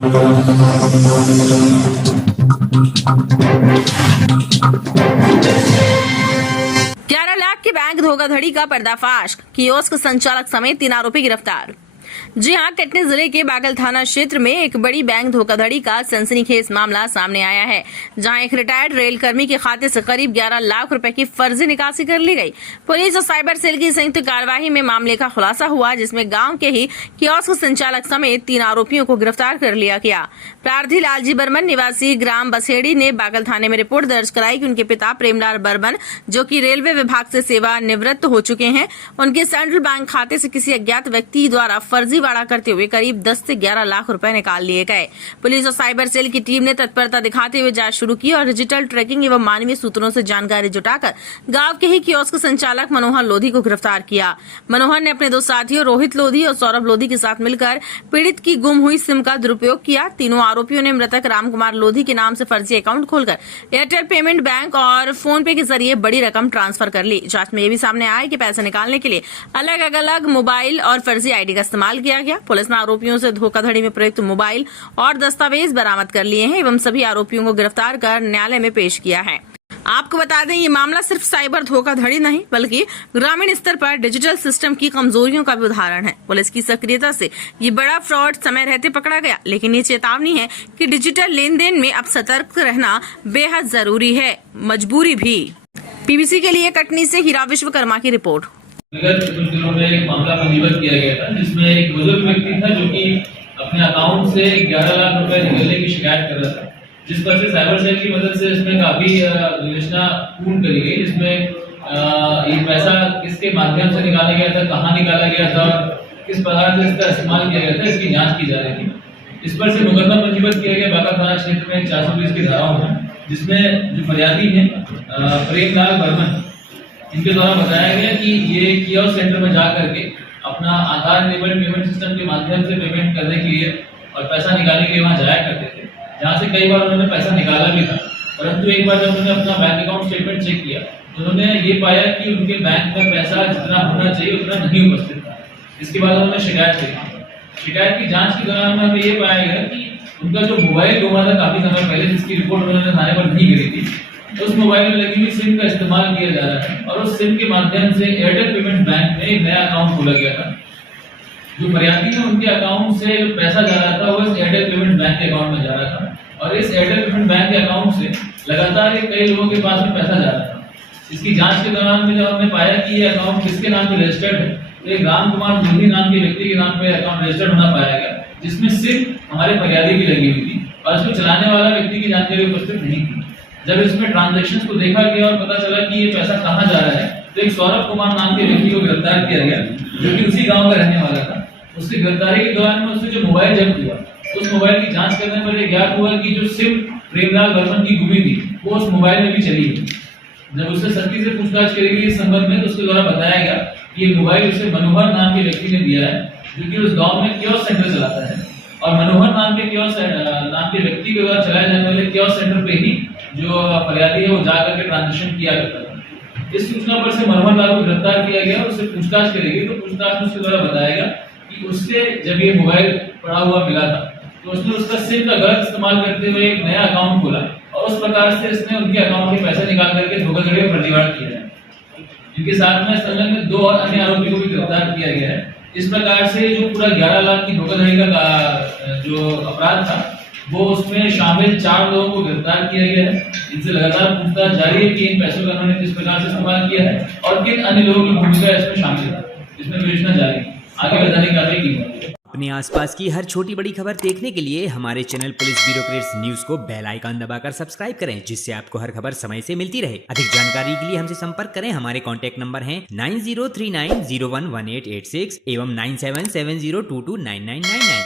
लाख के बैंक धोखाधड़ी का पर्दाफाश, कियोस्क संचालक समेत 3 आरोपी गिरफ्तार। जी हां, कटनी जिले के बागल थाना क्षेत्र में एक बड़ी बैंक धोखाधड़ी का सनसनीखेज मामला सामने आया है, जहां एक रिटायर्ड रेल कर्मी के खाते से करीब 11 लाख रुपए की फर्जी निकासी कर ली गई। पुलिस और साइबर सेल की संयुक्त कार्यवाही में मामले का खुलासा हुआ, जिसमें गांव के ही कियोस्क संचालक समेत 3 आरोपियों को गिरफ्तार कर लिया गया। प्रार्थी लालजी बर्मन निवासी ग्राम बसेड़ी ने बागल थाने में रिपोर्ट दर्ज कराई कि उनके पिता प्रेमलाल बर्मन, जो कि रेलवे विभाग से सेवानिवृत्त हो चुके हैं, उनके सेंट्रल बैंक खाते से किसी अज्ञात व्यक्ति द्वारा फर्जीवाड़ा करते हुए करीब 10 से 11 लाख रुपए निकाल लिए गए। पुलिस और साइबर सेल की टीम ने तत्परता दिखाते हुए जांच शुरू की और डिजिटल ट्रैकिंग एवं मानवीय सूत्रों से जानकारी जुटाकर गांव के ही कियोस्क संचालक मनोहर लोधी को गिरफ्तार किया। मनोहर ने अपने 2 साथियों रोहित लोधी और सौरभ लोधी के साथ मिलकर पीड़ित की गुम हुई सिम का दुरुपयोग किया। तीनों आरोपियों ने मृतक रामकुमार लोधी के नाम से फर्जी अकाउंट खोलकर एयरटेल पेमेंट बैंक और फोन पे के जरिए बड़ी रकम ट्रांसफर कर ली। जांच में ये भी सामने आया कि पैसे निकालने के लिए अलग अलग मोबाइल और फर्जी आईडी का इस्तेमाल किया गया। पुलिस ने आरोपियों से धोखाधड़ी में प्रयुक्त मोबाइल और दस्तावेज बरामद कर लिए हैं एवं सभी आरोपियों को गिरफ्तार कर न्यायालय में पेश किया है। आपको बता दें, ये मामला सिर्फ साइबर धोखाधड़ी नहीं बल्कि ग्रामीण स्तर पर डिजिटल सिस्टम की कमजोरियों का भी उदाहरण है। पुलिस की सक्रियता से ये बड़ा फ्रॉड समय रहते पकड़ा गया, लेकिन ये चेतावनी है कि डिजिटल लेन देन में अब सतर्क रहना बेहद जरूरी है, मजबूरी भी। पीबीसी के लिए कटनी से हीरा विश्वकर्मा की रिपोर्ट। विगत कुछ दिनों में एक मामला पंजीबद्ध किया गया था, जिसमें एक बुजुर्ग व्यक्ति था जो कि अपने अकाउंट से 11 लाख रुपए निकलने की शिकायत कर रहा था, जिस पर से साइबर सेल की मदद से इसमें काफी विवेचना पूर्ण करी गई, जिसमें ये पैसा किसके माध्यम से निकाला गया था, कहाँ निकाला गया था, किस प्रकार से इसका इस्तेमाल किया गया था, इसकी जांच की जा रही थी। इस पर से मुकदमा पंजीबद्ध किया गया बागल थाना क्षेत्र में 420 की धाराओं में, जिसमें जो फरियादी है प्रेमलाल बर्मन, इनके द्वारा बताया गया कि ये कियोस्क सेंटर में जाकर के अपना आधार इनेबल्ड पेमेंट सिस्टम के माध्यम से पेमेंट करने के लिए और पैसा निकालने के लिए वहाँ जाया करते थे, जहाँ से कई बार उन्होंने पैसा निकाला भी था। परंतु एक बार जब उन्होंने अपना बैंक अकाउंट स्टेटमेंट चेक किया तो उन्होंने ये पाया कि उनके बैंक में पैसा जितना होना चाहिए उतना नहीं उपस्थित था। इसके बाद उन्होंने शिकायत की। शिकायत की जाँच के दौरान हमें ये पाया गया कि उनका जो मोबाइल गुमा था काफी समय पहले, जिसकी रिपोर्ट उन्होंने थाने पर नहीं करी थी, उस मोबाइल में लगी हुई सिम का इस्तेमाल किया जा रहा है और उस सिम के माध्यम से एयरटेल पेमेंट बैंक में एक नया अकाउंट खोला गया था। जो फरियादी है उनके अकाउंट से पैसा जा रहा था वो इस एयरटेल पेमेंट बैंक के अकाउंट में जा रहा था और इस एयरटेल पेमेंट बैंक के अकाउंट से लगातार कई लोगों के पास में पैसा जा रहा था। इसकी जांच के दौरान में जब हमने पाया कि ये अकाउंट किसके नाम पे रजिस्टर्ड है, तो एक रामकुमार लोधी नाम के व्यक्ति के नाम पे अकाउंट रजिस्टर्ड होना पाया गया, जिसमें सिर्फ हमारे फरियादी की लगी हुई थी और इसको चलाने वाला व्यक्ति की जानकारी उपस्थित नहीं थी। जब इसमें ट्रांजैक्शंस को देखा गया और पता चला कि ये पैसा कहाँ जा रहा है, तो एक सौरभ कुमार नाम के व्यक्ति को गिरफ्तार किया गया, जो कि उसी गांव का रहने वाला था। उसकी गिरफ्तारी के दौरान में उससे जो मोबाइल जब्त हुआ, उस मोबाइल की जांच करने पर यह ज्ञात हुआ कि जो सिम प्रेमलाल बर्मन की गुमी थी वो उस मोबाइल में भी चली है। जब उससे सख्ती से पूछताछ करी गई इस संबंध में, तो उसके द्वारा बताया गया कि ये मोबाइल उसे मनोहर नाम के व्यक्ति ने दिया है, जो कि उस गाँव में कियोस्क सेंटर चलाता है और मनोहर नाम के व्यक्ति के द्वारा चलाए जाने वाले कियोस्क सेंटर पे ही जो फरियादी है वो जाकर के ट्रांजेक्शन किया करता था। इस सूचना पर से मनोहर लाल को गिरफ्तार किया गया और उससे पूछताछ करी गई, तो पूछताछ में उसके द्वारा बताया गया कि उससे जब ये मोबाइल पड़ा हुआ मिला था तो उसने उसका सिम का गलत इस्तेमाल करते हुए एक नया अकाउंट खोला और उस प्रकार से इसने उनके अकाउंट के पैसे निकाल करके धोखाधड़ी और फर्जीवाड़ा किया है। इनके साथ में संलग्न 2 और अन्य आरोपी को भी गिरफ्तार किया गया है। इस प्रकार से जो पूरा 11 लाख की धोखाधड़ी का जो अपराध था वो उसमें शामिल 4 लोगों को गिरफ्तार किया गया है। इनसे लगातार पूछताछ जारी है कि इन पैसों का उन्होंने किस प्रकार से इस्तेमाल किया है और किन अन्य लोगों की भूमिका इसमें शामिल है, इसमें विवेचना जारी है, आगे बढ़ाने की कार्रवाई की जाएगी। अपने आसपास की हर छोटी बड़ी खबर देखने के लिए हमारे चैनल पुलिस ब्यूरोक्रेट्स न्यूज को बेल आइकन दबाकर सब्सक्राइब करें, जिससे आपको हर खबर समय से मिलती रहे। अधिक जानकारी के लिए हमसे संपर्क करें। हमारे कॉन्टैक्ट नंबर हैं 9039011886 एवं 9770229999।